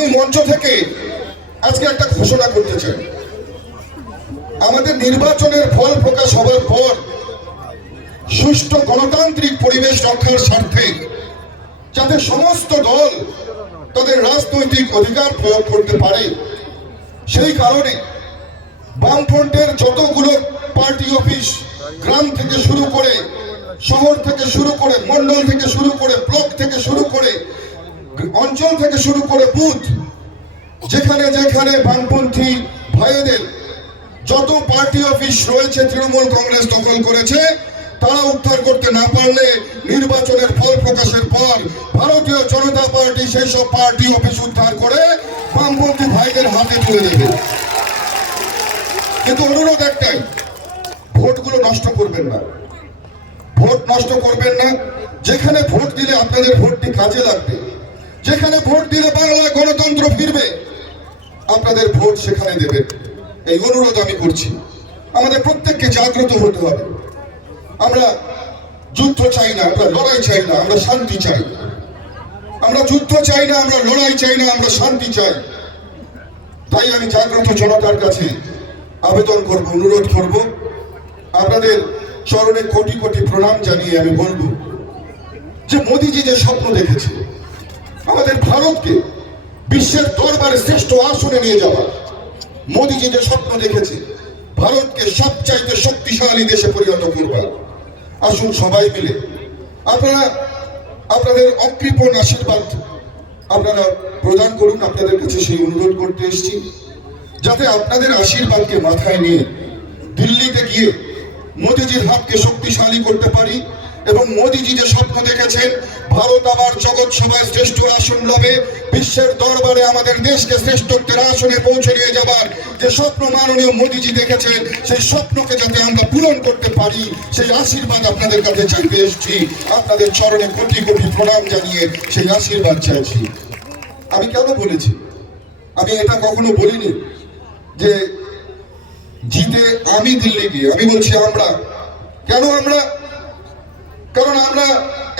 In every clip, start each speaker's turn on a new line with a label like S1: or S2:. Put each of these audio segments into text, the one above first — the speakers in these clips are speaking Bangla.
S1: এই মঞ্চ থেকে আজকে একটা ঘোষণা করতে চাই। আমাদের নির্বাচনের ফল প্রকাশ হওয়ার পর সুষ্ঠু গণতান্ত্রিক পরিবেশ রক্ষার স্বার্থে যাতে সমস্ত দল তাদের রাজনৈতিক অধিকার প্রয়োগ করতে পারে, সেই কারণে বামফ্রন্টের যতগুলো পার্টি অফিস গ্রাম থেকে শুরু করে শহর থেকে শুরু করে মন্ডল থেকে শুরু করে ব্লক থেকে শুরু করে থেকে শুরু করে বুথ, যেখানে যেখানে বামপন্থী ভাইদের যত পার্টি অফিস রয়েছে, তৃণমূল কংগ্রেস দখল করেছে, তারা উদ্ধার করতে না পারলে নির্বাচনের ফল প্রকাশের পর ভারতীয় জনতা পার্টি সেই সব পার্টি অফিস উদ্ধার করে বামপন্থী ভাইদের হাতে তুলে দেবে। কিন্তু অনুরোধ একটাই, ভোটগুলো নষ্ট করবেন না। ভোট নষ্ট করবেন না। যেখানে ভোট দিলে আপনাদের ভোটটি কাজে লাগবে। যেখানে ভোট দিলে বাংলায় গণতন্ত্র ফিরবে, আপনাদের ভোট সেখানে দেবেন এই অনুরোধ আমি করছি। আমাদের প্রত্যেককে জাগ্রত হতে হবে। আমরা যুদ্ধ চাই না, আমরা লড়াই চাই না, আমরা শান্তি চাই। আমরা যুদ্ধ চাই না, আমরা লড়াই চাই না, আমরা শান্তি চাই। তাই আমি জাগ্রত জনতার কাছে আবেদন করব, অনুরোধ করব। আপনাদের চরণে কোটি কোটি প্রণাম জানিয়ে আমি বলব যে মোদিজি যে স্বপ্ন দেখেছে আমাদের ভারতকে বিশ্বের দরবারে শ্রেষ্ঠ আসনে নিয়ে যাওয়া। মোদিজি যে স্বপ্ন দেখেছে, ভারতকে সবচাইতে শক্তিশালী দেশে পরিণত করবার। আসুন সবাই মিলে, আপনারা, আপনাদের অকৃপণ আশীর্বাদ আপনারা প্রদান করুন, আপনাদের কাছে সেই অনুরোধ করতে এসেছি। যাতে আপনাদের আশীর্বাদকে মাথায় নিয়ে দিল্লিতে গিয়ে মোদিজির হাতকে শক্তিশালী করতে পারি। এবং মোদিজি যে স্বপ্ন দেখেছেন, ভারত আবার জগৎ সভায় শ্রেষ্ঠ আসন লবে, বিশ্বের দরবারে আমাদের দেশকে শ্রেষ্ঠত্বের আসনে পৌঁছে নিয়ে যাবার যে স্বপ্ন মাননীয় মোদিজি দেখেছেন, সেই স্বপ্নকে যাতে আমরা পূরণ করতে পারি, সেই আশীর্বাদ আপনাদের কাছে চাইতে এসেছি। আপনাদের চরণে কোটি কোটি প্রণাম জানিয়ে সেই আশীর্বাদ চাইছি। আমি কেন বলেছি? আমি এটা কখনো বলিনি যে জিতে আমি দিল্লি গিয়ে, আমি বলছি আমরা। কেন আমরা? কারণ আমরা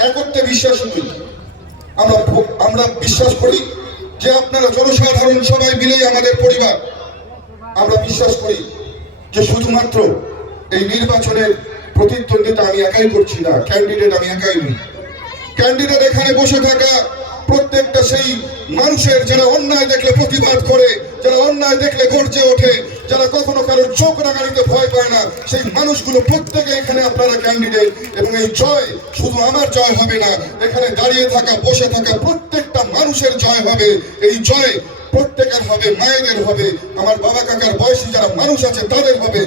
S1: একত্রে বিশ্বাস করি। আমরা আমরা বিশ্বাস করি যে আপনারা জনসাধারণ সবাই মিলে আমাদের পরিবার। আমরা বিশ্বাস করি যে শুধুমাত্র এই নির্বাচনের প্রতিদ্বন্দ্বিতা আমি একাই করছি না ক্যান্ডিডেট আমি একাই নই। ক্যান্ডিডেট এখানে বসে থাকা প্রত্যেকটা সেই মানুষের যারা অন্যায় দেখলে প্রতিবাদ করে, যারা অন্যায় দেখলে গর্জে ওঠে, যারা কখনো কারোর চোখ রাগানিতে ভয় পায় না, সেই মানুষগুলো প্রত্যেকে এখানে আপনারা ক্যান্ডিডেট এবং এই জয় শুধু আমার জয় হবে না, এখানে দাঁড়িয়ে থাকা, বসে থাকা প্রত্যেকটা মানুষের জয় হবে। এই জয় প্রত্যেকের হবে, মায়েদের হবে। আমার বাবা কাকার বয়সী যারা মানুষ আছে, তাদের হবে।